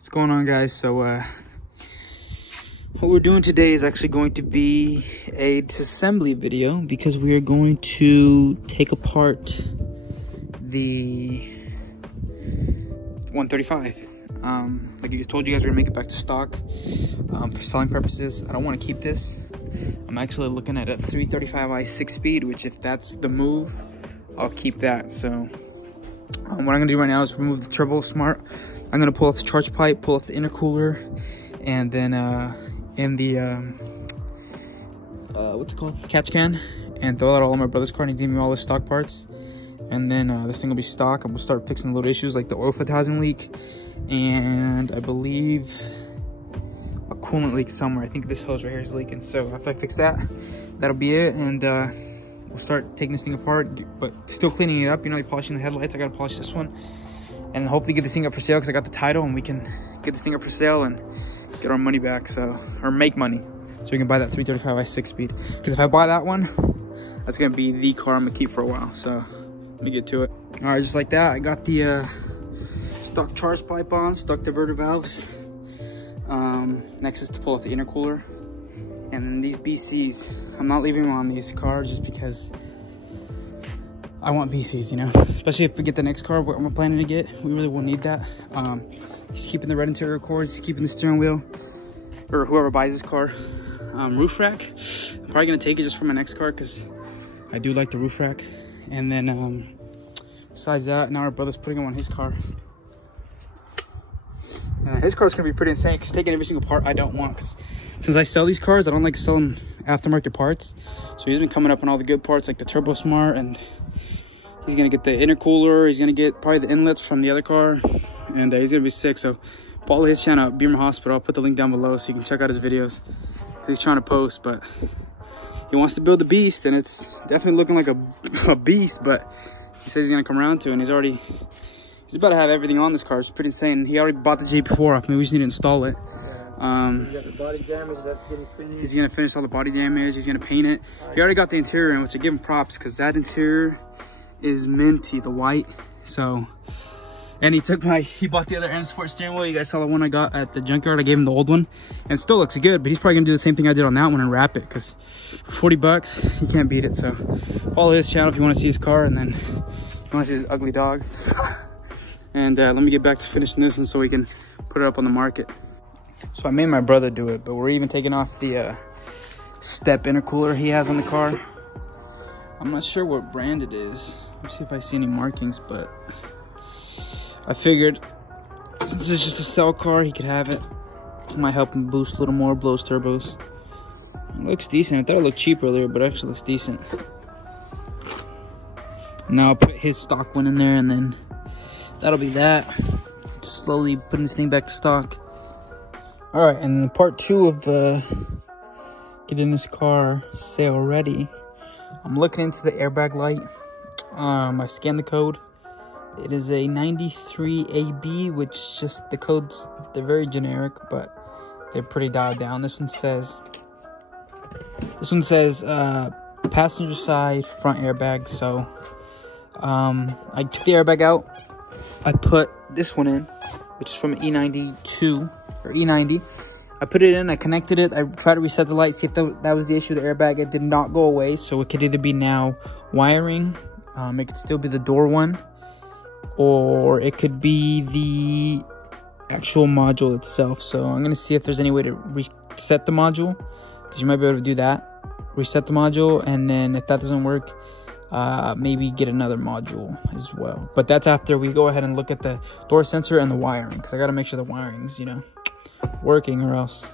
What's going on, guys? So what we're doing today is actually going to be a disassembly video because we are going to take apart the 135. Like I told you guys, we're gonna make it back to stock for selling purposes. I don't want to keep this. I'm actually looking at a 335i 6-speed, which if that's the move, I'll keep that. So what I'm gonna do right now is remove the Turbo Smart. I'm gonna pull off the charge pipe, pull off the intercooler, and then in the what's it called, catch can, and throw out all of my brother's car and give me all the stock parts. And then this thing will be stock, and we'll start fixing the little issues like the oil filter housing leak, and I believe a coolant leak somewhere. I think this hose right here is leaking. So after I fix that, that'll be it, and we'll start taking this thing apart, but still cleaning it up. You know, polishing the headlights. I gotta polish this one, and hopefully get this thing up for sale because I got the title, and we can get this thing up for sale and get our money back. So, or make money, so we can buy that 335i 6-speed. Because if I buy that one, that's gonna be the car I'm gonna keep for a while. So let me get to it. All right, just like that, I got the stock charge pipe on, stock diverter valves. Next is to pull off the intercooler. And then these BCs, I'm not leaving them on these cars just because I want BCs, you know? Especially if we get the next car, what I'm planning to get, we really will need that. He's keeping the red interior cords, he's keeping the steering wheel, or whoever buys this car. Roof rack, I'm probably gonna take it just for my next car because I do like the roof rack. And then besides that, now our brother's putting him on his car. His car's gonna be pretty insane because taking every single part I don't want, because since I sell these cars, I don't like selling aftermarket parts. So he's been coming up on all the good parts like the Turbo Smart, and he's gonna get the intercooler, he's gonna get probably the inlets from the other car, and he's gonna be sick. So follow his channel, Beamer Hospital. I'll put the link down below so you can check out his videos. He's trying to post, but he wants to build the beast, and it's definitely looking like a beast, but he says he's gonna come around to it, and he's about to have everything on this car. It's pretty insane. He already bought the JP4 off me. We just need to install it. You got the body damage, that's getting finished. He's gonna finish all the body damage. He's gonna paint it. He already got the interior in, which I give him props because that interior is minty, the white. So, and he bought the other M Sport steering wheel. You guys saw the one I got at the junkyard. I gave him the old one, and it still looks good, but he's probably gonna do the same thing I did on that one and wrap it, because for 40 bucks, you can't beat it. So follow his channel if you want to see his car, and then if you want to see his ugly dog. And let me get back to finishing this one so we can put it up on the market. So I made my brother do it, but we're even taking off the step intercooler he has on the car. I'm not sure what brand it is. Let's see if I see any markings, but I figured since it's just a cell car, he could have it. It might help him boost a little more, blows turbos. It looks decent. I thought it looked cheap earlier, but it actually looks decent. Now I'll put his stock one in there, and then that'll be that. Slowly putting this thing back to stock. All right, and then part 2 of getting this car sale ready. I'm looking into the airbag light. I scanned the code. It is a 93AB, which just the codes, they're very generic, but they're pretty dialed down. This one says passenger side front airbag. So I took the airbag out. I put this one in, which is from E92 or E90. I put it in, I connected it, I tried to reset the light, see if that was the issue with the airbag. It did not go away, so it could either be now wiring, it could still be the door one, or it could be the actual module itself. So I'm gonna see if there's any way to reset the module, because you might be able to do that. Reset the module, and then if that doesn't work, maybe get another module as well. But that's after we go ahead and look at the door sensor and the wiring, because I got to make sure the wiring's, you know, working, or else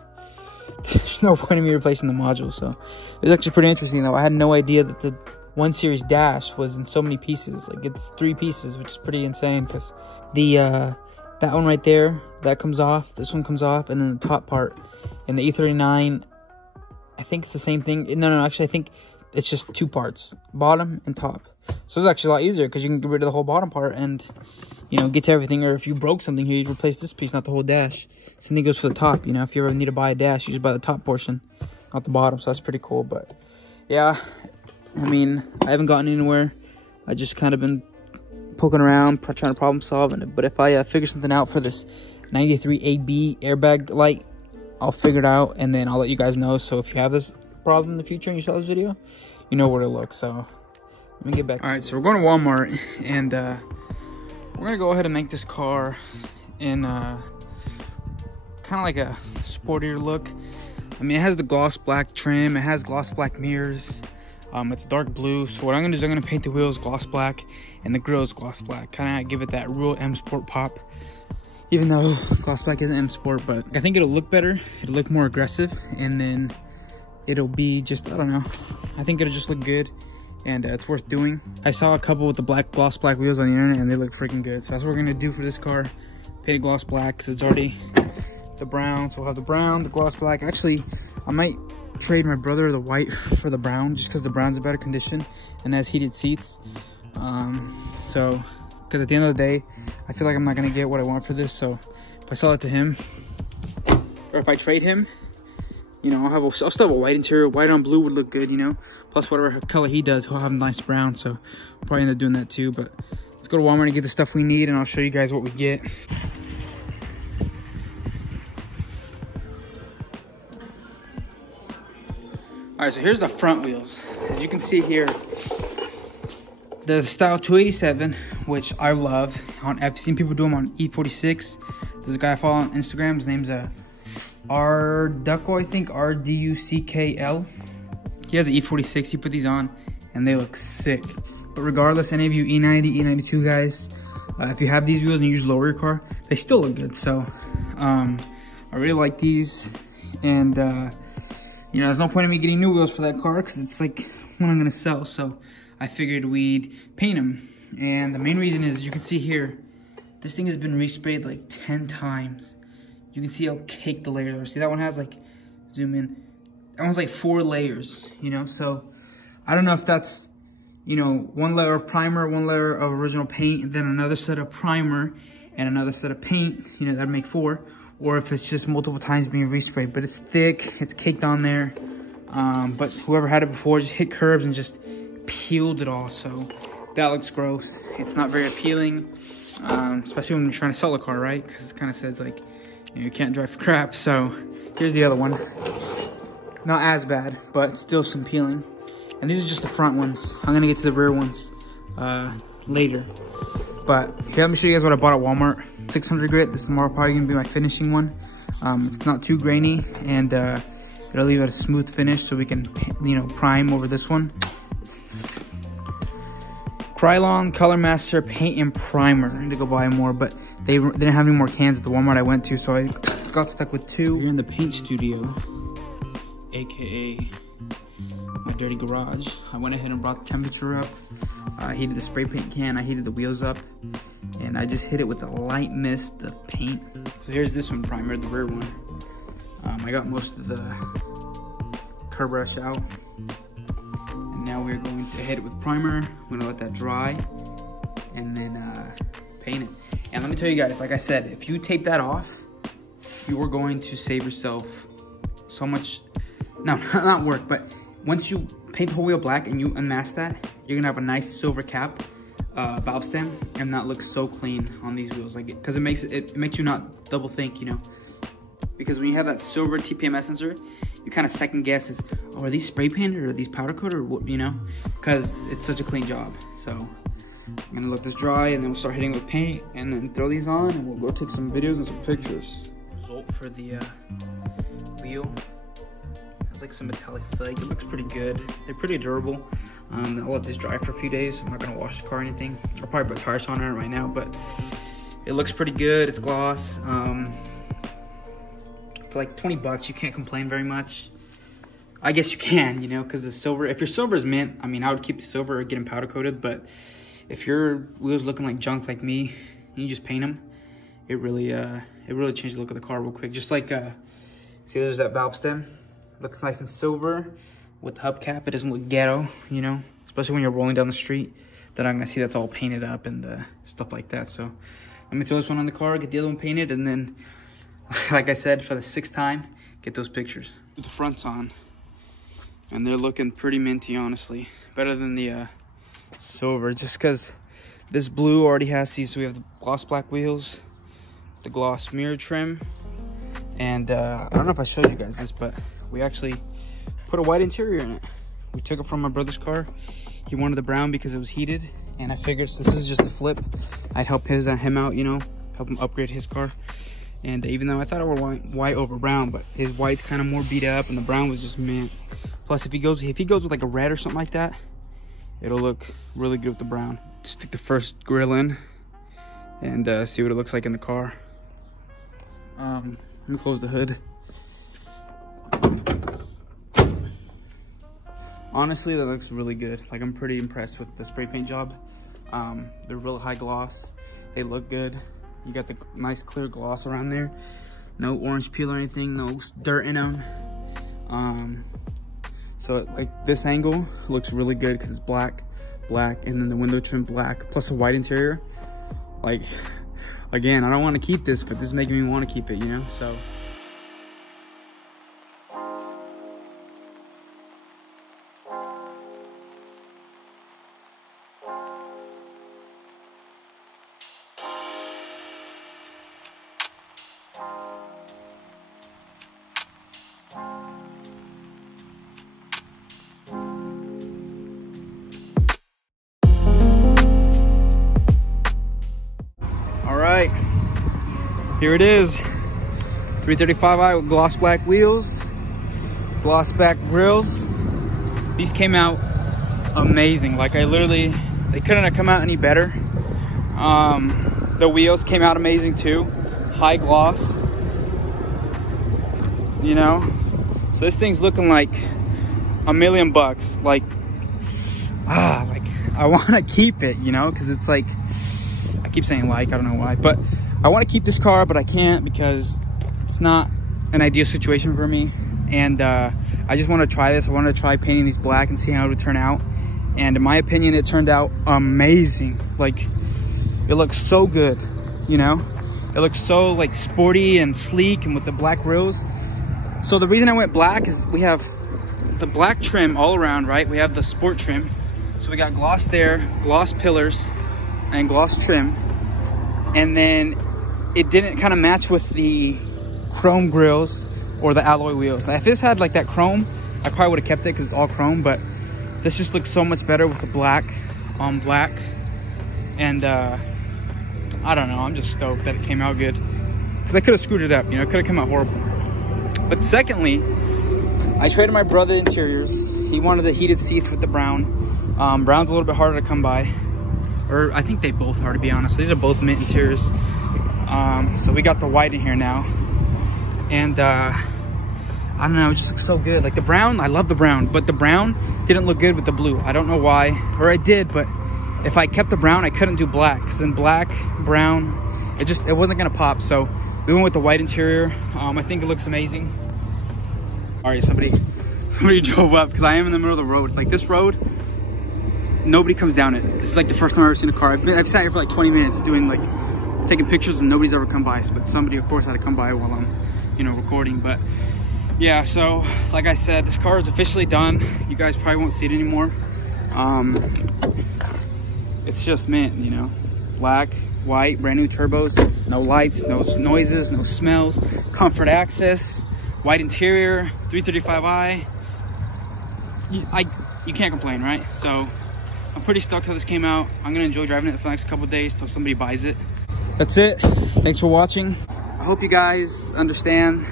there's no point in me replacing the module. So it's actually pretty interesting though. I had no idea that the 1 Series dash was in so many pieces. Like, it's 3 pieces, which is pretty insane, because the that one right there, that comes off, this one comes off, and then the top part in the E39, I think it's the same thing. No, actually I think it's just 2 parts, bottom and top. So it's actually a lot easier because you can get rid of the whole bottom part and, you know, get to everything. Or if you broke something here, you replace this piece, not the whole dash. Same thing goes for the top. You know, if you ever need to buy a dash, you just buy the top portion, not the bottom. So that's pretty cool. But yeah, I mean, I haven't gotten anywhere. I just kind of been poking around, trying to problem solve. But if I figure something out for this 93 AB airbag light. I'll figure it out and then I'll let you guys know. So if you have this problem in the future and you saw this video, you know where to look. So let me get back. All right, so we're going to Walmart and we're gonna go ahead and make this car in kind of like a sportier look. I mean, it has the gloss black trim, it has gloss black mirrors, it's dark blue. So what I'm gonna do is I'm gonna paint the wheels gloss black and the grills gloss black, kind of give it that real M Sport pop, even though gloss black isn't M Sport. But I think it'll look better, it'll look more aggressive, and then it'll be just, I don't know, I think it'll just look good, and it's worth doing. I saw a couple with the black gloss black wheels on the internet and they look freaking good. So that's what we're gonna do for this car. Paint it gloss black because it's already the brown. So we'll have the brown, the gloss black. Actually, I might trade my brother the white for the brown just because the brown's in better condition and has heated seats. So, because at the end of the day, I feel like I'm not gonna get what I want for this. So if I sell it to him, or if I trade him, you know, I'll still have a white interior. White on blue would look good, you know. Plus whatever color he does, he'll have a nice brown. So I'll probably end up doing that too. But let's go to Walmart and get the stuff we need, and I'll show you guys what we get. All right, so here's the front wheels. As you can see here, the Style 287, which I love. I've seen people do them on E46. There's a guy I follow on Instagram. His name's Rduckl, I think, Rduckl. He has an E46. He put these on and they look sick. But regardless, any of you E90, E92 guys, if you have these wheels and you just lower your car, they still look good. So I really like these, and you know, there's no point in me getting new wheels for that car because it's like one I'm gonna sell. So I figured we'd paint them, and the main reason is, you can see here, this thing has been resprayed like 10 times. You can see how caked the layers are. See, that one has like, zoom in, that one's like 4 layers, you know? So I don't know if that's, you know, 1 layer of primer, 1 layer of original paint, and then another set of primer and another set of paint, you know, that'd make 4. Or if it's just multiple times being resprayed. But it's thick, it's caked on there. But whoever had it before just hit curbs and just peeled it all. So that looks gross. It's not very appealing, especially when you're trying to sell a car, right? Because it kind of says like, you know, you can't drive for crap. So here's the other one. Not as bad, but still some peeling. And these are just the front ones. I'm gonna get to the rear ones later. But here, let me show you guys what I bought at Walmart. 600 grit. This is probably gonna be my finishing one. It's not too grainy, and it'll leave it a smooth finish, so we can, you know, prime over this one. Krylon Color Master Paint and Primer. I need to go buy more, but they didn't have any more cans at the Walmart I went to, so I got stuck with 2. Here in the paint studio, aka my dirty garage. I went ahead and brought the temperature up. I heated the spray paint can, I heated the wheels up, and I just hit it with a light mist of paint. So here's this one primer, the rear one. I got most of the curb brush out. And now we're going to hit it with primer. I'm gonna let that dry and then paint it. And let me tell you guys, like I said, if you tape that off, you are going to save yourself so much, no, not work, but once you paint the whole wheel black and you unmask that, you're gonna have a nice silver cap valve stem, and that looks so clean on these wheels, like, because it makes you not double think, you know, because when you have that silver TPMS sensor, you kind of second guess, is, oh, are these spray painted or are these powder coated or what, you know, because it's such a clean job. So I'm gonna let this dry and then we'll start hitting with paint and then throw these on, and we'll go take some videos and some pictures. Result for the wheel. It's like some metallic flake. It looks pretty good. They're pretty durable. I'll let this dry for a few days. I'm not gonna wash the car or anything. I'll probably put tires on it right now, but it looks pretty good. It's gloss. For like 20 bucks, you can't complain very much. I guess you can, you know, because the silver, if your silver is mint, I mean, I would keep the silver or get them powder coated, but if your wheels looking like junk like me, and you just paint them, it really changes the look of the car real quick. Just like, see, there's that valve stem. Looks nice and silver with the hubcap. It doesn't look ghetto, you know, especially when you're rolling down the street. Then I'm gonna see that's all painted up and stuff like that. So let me throw this one on the car, get the other one painted, and then, like I said, for the 6th time, get those pictures. Put the fronts on, and they're looking pretty minty, honestly. Better than the silver, just because this blue already has these. So we have the gloss black wheels, the gloss mirror trim. And I don't know if I showed you guys this, but we actually put a white interior in it. We took it from my brother's car. He wanted the brown because it was heated, and I figured since this is just a flip, I'd help him out, you know, help him upgrade his car. And even though I thought it was white over brown, but his white's kind of more beat up, and the brown was just mint. Plus, if he goes with like a red or something like that, it'll look really good with the brown. Stick the first grill in and see what it looks like in the car. Let me close the hood. Honestly, that looks really good. Like, I'm pretty impressed with the spray paint job. They're real high gloss. They look good. You got the nice clear gloss around there. No orange peel or anything, no dirt in them. So like this angle looks really good because it's black, and then the window trim black, plus a white interior. Like, again, I don't want to keep this, but this is making me want to keep it, you know, so. Here it is, 335i with gloss black wheels, gloss back grills. These came out amazing. Like, they couldn't have come out any better. The wheels came out amazing too, high gloss, you know. So this thing's looking like $1 million bucks. Like I want to keep it, you know, because it's like, I keep saying like, I don't know why, but I want to keep this car, but I can't because it's not an ideal situation for me. And I just want to try this. I want to try painting these black and see how it would turn out. And in my opinion, it turned out amazing. Like, it looks so good, you know? It looks so like sporty and sleek and with the black grills. So the reason I went black is we have the black trim all around, right? We have the sport trim. So we got gloss there, gloss pillars, and gloss trim. And then it didn't kind of match with the chrome grills or the alloy wheels. If this had like that chrome, I probably would have kept it because it's all chrome, but this just looks so much better with the black on black. And I don't know, I'm just stoked that it came out good, because I could have screwed it up, you know, it could have come out horrible. But secondly, I traded my brother interiors. He wanted the heated seats with the brown. Brown's a little bit harder to come by, or I think they both are, to be honest. These are both mint interiors. So we got the white in here now, and I don't know, it just looks so good. Like the brown, I love the brown, but the brown didn't look good with the blue. I don't know why, or I did, but if I kept the brown, I couldn't do black, because in black, brown, it wasn't gonna pop. So we went with the white interior. I think it looks amazing. All right, somebody drove up, because I am in the middle of the road. Like, this road, nobody comes down it. This is like the first time I've ever seen a car. I've sat here for like 20 minutes doing like, taking pictures, and nobody's ever come by. But somebody, of course, had to come by while I'm, you know, recording. But yeah, so like I said, this car is officially done. You guys probably won't see it anymore. It's just mint, you know, black, white, brand new turbos, no lights, no noises, no smells, comfort access, white interior, 335i. You can't complain, right? So I'm pretty stoked how this came out. I'm gonna enjoy driving it for the next couple of days till somebody buys it. That's it. Thanks for watching. I hope you guys understand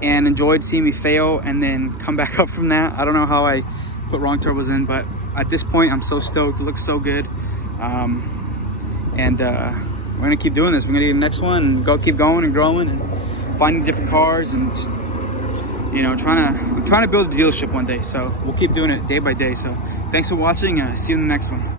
and enjoyed seeing me fail and then come back up from that. I don't know how I put wrong turbos in, but at this point, I'm so stoked. It looks so good. We're gonna keep doing this. We're gonna do the next one and keep going and growing and finding different cars and just, you know, I'm trying to build a dealership one day. So we'll keep doing it day by day. So thanks for watching. See you in the next one.